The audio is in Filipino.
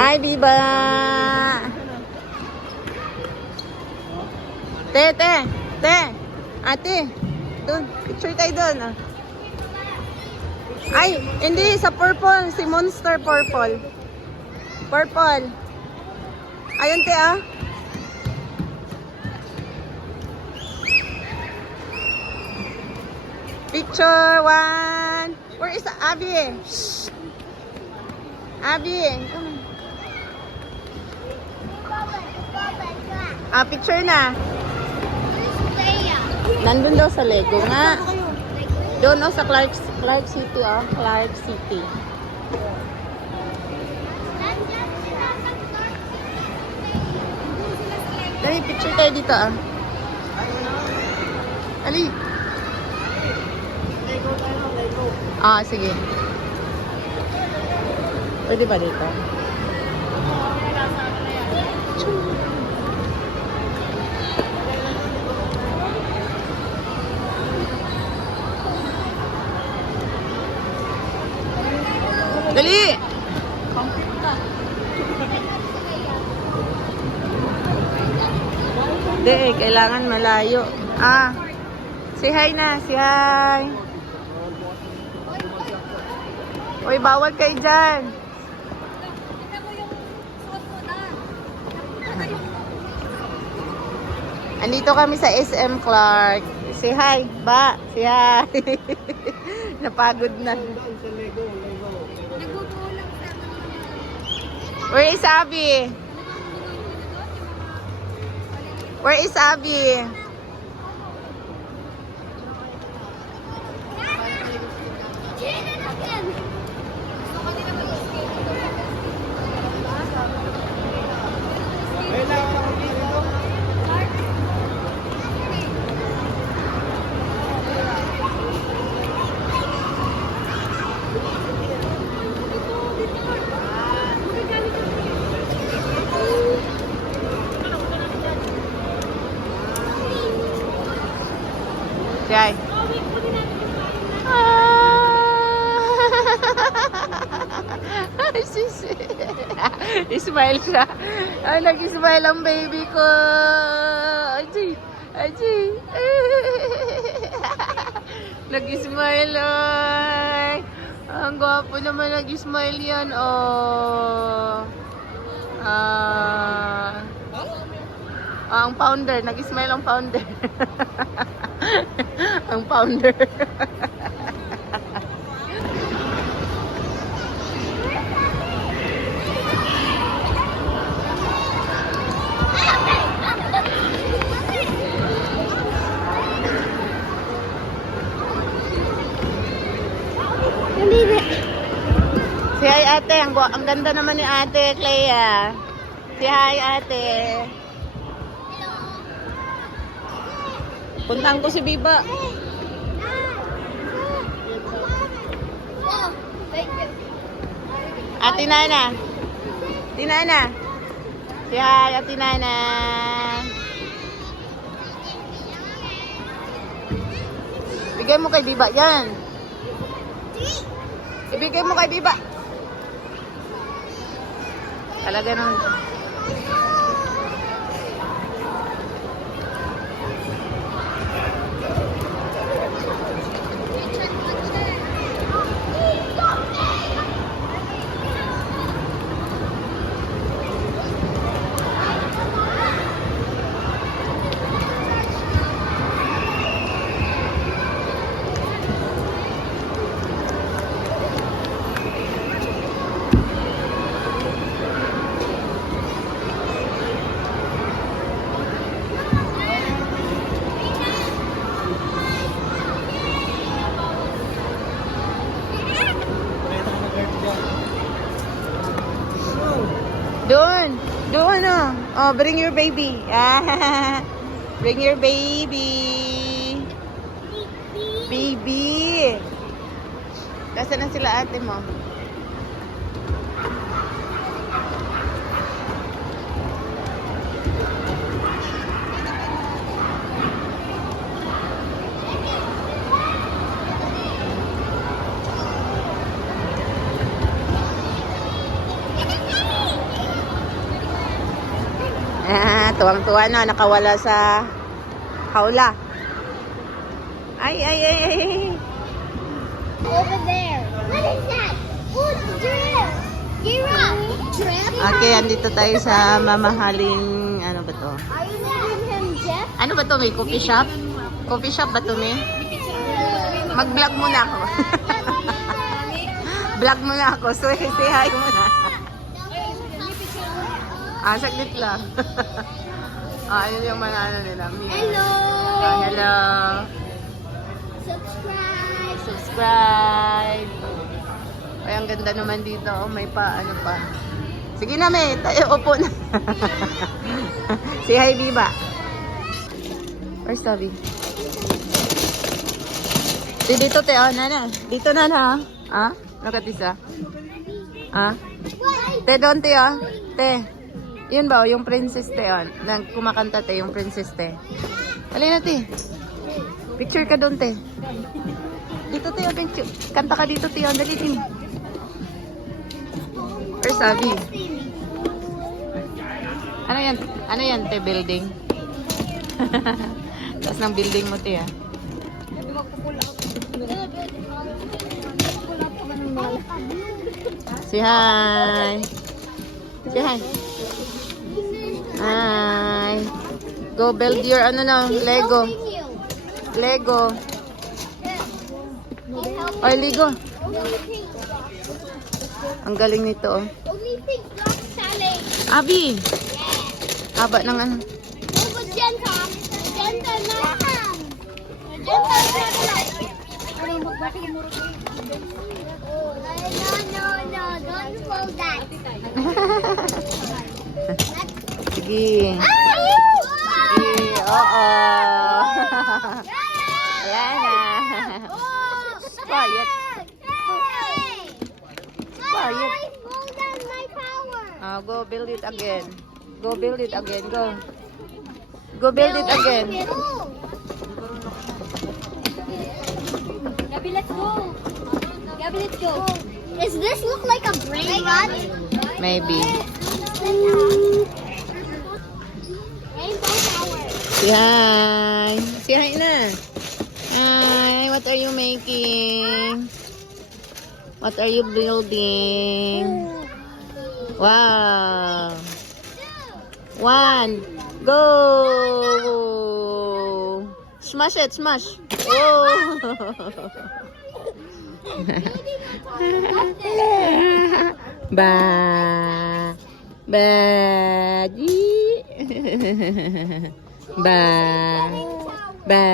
Ay, Biba! Te! Ate! Doon, picture tayo doon. Ah. Ay, hindi, sa purple. Si Monster Purple. Purple. Ayun, te, ah. Picture one. Where is Abby? Shh. Abby, come on. Ah, picture na. Nandun daw sa Lego nga. Doon oh, sa Clark City, oh. Clark City. Dali, picture tayo dito, ah. Dali. Ah, sige. Pwede ba dito? Dali! Hindi, kailangan malayo. Ah, say hi na, say hi. Uy, bawal kayo dyan. Andito kami sa SM Clark. Say hi, ba? Say hi. Napagod na. Where is Abby? Where is Abby? Yay. Ismail siya. Ay, nag-ismail ang baby ko. Aji. Nag-ismail ay. Ang gwapo naman nag-ismail yan. Oh. Ang founder. Nag-ismail ang founder. Ang founder. Si hi ate, ang ganda naman ni ate Clea. Si hi ate. Puntahan ko si Biba. Ate Nana. Ate Nana. Si hi Ate Nana. Bigay mo kay Biba yan. Ibigay mo kay Biba. Talaga naman. Doon oh. Oh, bring your baby. Bring your baby. Baby. Nasaan na sila ate mo? tuwang-tuwa na, nakawala sa hawla. Ay, ay, ay, ay. Over there. What is that? Oh, it's a giraffe. Giraffe. Okay, andito tayo sa mamahaling, ano ba to? Are you naming him Jeff? Ano ba to? May coffee shop? Coffee shop ba to, May? Mag-vlog muna ako. Vlog muna ako. So, say hi muna. Saglit lang. Ayun yung mga ano nila. Hello. Hello. Subscribe. Subscribe. Ay, ang ganda naman dito. Oh, may pa, ano pa. Sige na, May. Tayo, upo na. Say hi, Biba. Where's Toby? Dito, te. Oh, nana. Dito, nana. Ah? Nakatisa. Ah? Te, doon, te, oh. Te. Yun ba, yung princess, te, oh. Nang kumakanta, te, yung princess, te. Halina, te. Picture ka doon, te. Dito, te, oh, picture. Kanta ka dito, te, oh. Dali, te. Where's Abby? Ano yan? Ano yan, te, building? Tapos ng building mo, te, ah. Say hi. Say hi. Hi. Go build your ano na, Lego. Lego. Ay, Lego. Ang galing nito, oh. Only pink block challenge. Abi. Haba ng ano. No, but Genta. Genta na. Genta no. Don't hold that. Sige. Sige. Oo. Ayan na. Quiet. Quiet. Go build it again. Go build it again. Go. Go build it again. Gabby, let's go. Gabby, let's go. Does this look like a brain rot? Maybe. Rainbow tower. Say hi. Say hi na. Hi. What are you making? What are you building? Wow. One. Go. Smash it. Smash. Oh. Ba. Ba. Ba. Ba.